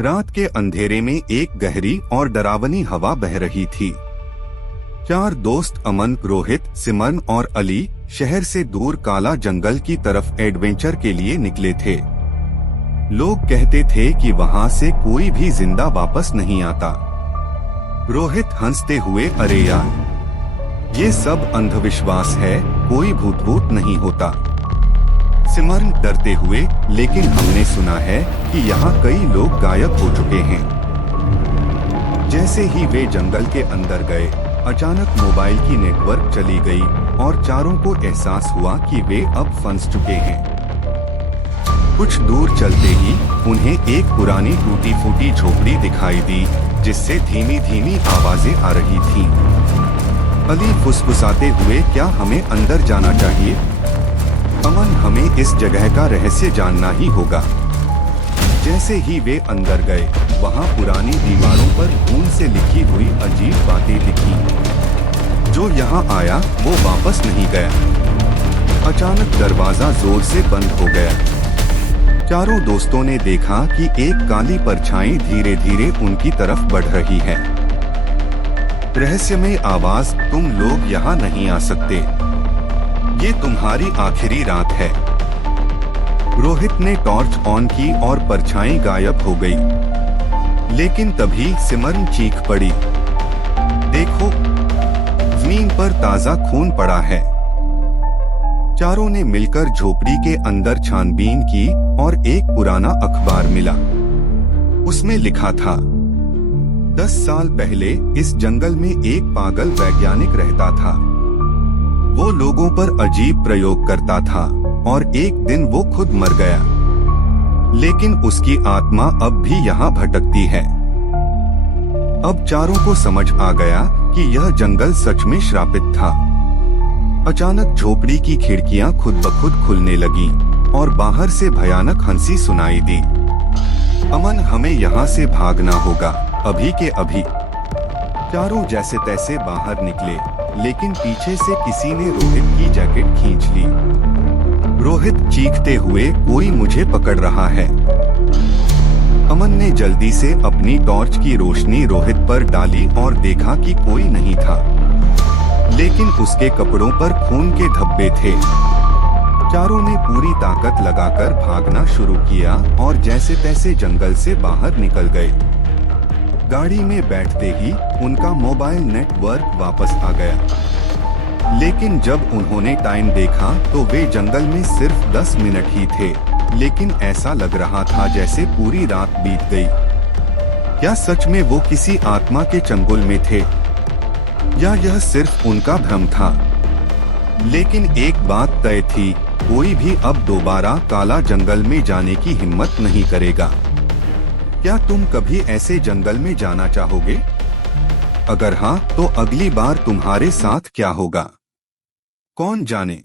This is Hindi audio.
रात के अंधेरे में एक गहरी और डरावनी हवा बह रही थी। चार दोस्त अमन, रोहित, सिमरन और अली शहर से दूर काला जंगल की तरफ एडवेंचर के लिए निकले थे। लोग कहते थे कि वहां से कोई भी जिंदा वापस नहीं आता। रोहित हंसते हुए, अरे यार, ये सब अंधविश्वास है, कोई भूत नहीं होता। सिमरन डरते हुए, लेकिन हमने सुना है कि यहाँ कई लोग गायब हो चुके हैं। जैसे ही वे जंगल के अंदर गए, अचानक मोबाइल की नेटवर्क चली गई और चारों को एहसास हुआ कि वे अब फंस चुके हैं। कुछ दूर चलते ही उन्हें एक पुरानी टूटी फूटी झोपड़ी दिखाई दी, जिससे धीमी धीमी आवाजें आ रही थीं। अली फुसफुसाते हुए, क्या हमें अंदर जाना चाहिए? अमन, हमें इस जगह का रहस्य जानना ही होगा। जैसे ही वे अंदर गए, वहां पुरानी दीवारों पर खून से लिखी हुई अजीब बातें लिखी। जो यहाँ आया वो वापस नहीं गया। अचानक दरवाजा जोर से बंद हो गया। चारों दोस्तों ने देखा कि एक काली परछाई धीरे धीरे उनकी तरफ बढ़ रही है। रहस्यमय आवाज, तुम लोग यहाँ नहीं आ सकते, ये तुम्हारी आखिरी रात है। रोहित ने टॉर्च ऑन की और परछाई गायब हो गई। लेकिन तभी सिमरन चीख पड़ी, देखो, जमीन पर ताजा खून पड़ा है। चारों ने मिलकर झोपड़ी के अंदर छानबीन की और एक पुराना अखबार मिला। उसमें लिखा था, 10 साल पहले इस जंगल में एक पागल वैज्ञानिक रहता था। वो लोगों पर अजीब प्रयोग करता था और एक दिन वो खुद मर गया। लेकिन उसकी आत्मा अब भी यहाँ भटकती है। अब चारों को समझ आ गया कि यह जंगल सच में श्रापित था। अचानक झोपड़ी की खिड़कियां खुद ब खुद खुलने लगी और बाहर से भयानक हंसी सुनाई दी। अमन, हमें यहाँ से भागना होगा, अभी के अभी। चारों जैसे तैसे बाहर निकले, लेकिन पीछे से किसी ने रोहित की जैकेट खींच ली। रोहित चीखते हुए, कोई मुझे पकड़ रहा है। अमन ने जल्दी से अपनी टॉर्च की रोशनी रोहित पर डाली और देखा कि कोई नहीं था, लेकिन उसके कपड़ों पर खून के धब्बे थे। चारों ने पूरी ताकत लगाकर भागना शुरू किया और जैसे तैसे जंगल से बाहर निकल गए। गाड़ी में बैठते ही उनका मोबाइल नेटवर्क वापस आ गया। लेकिन जब उन्होंने टाइम देखा तो वे जंगल में सिर्फ 10 मिनट ही थे, लेकिन ऐसा लग रहा था जैसे पूरी रात बीत गई। क्या सच में वो किसी आत्मा के चंगुल में थे, या यह सिर्फ उनका भ्रम था? लेकिन एक बात तय थी, कोई भी अब दोबारा काला जंगल में जाने की हिम्मत नहीं करेगा। क्या तुम कभी ऐसे जंगल में जाना चाहोगे? अगर हाँ, तो अगली बार तुम्हारे साथ क्या होगा, कौन जाने।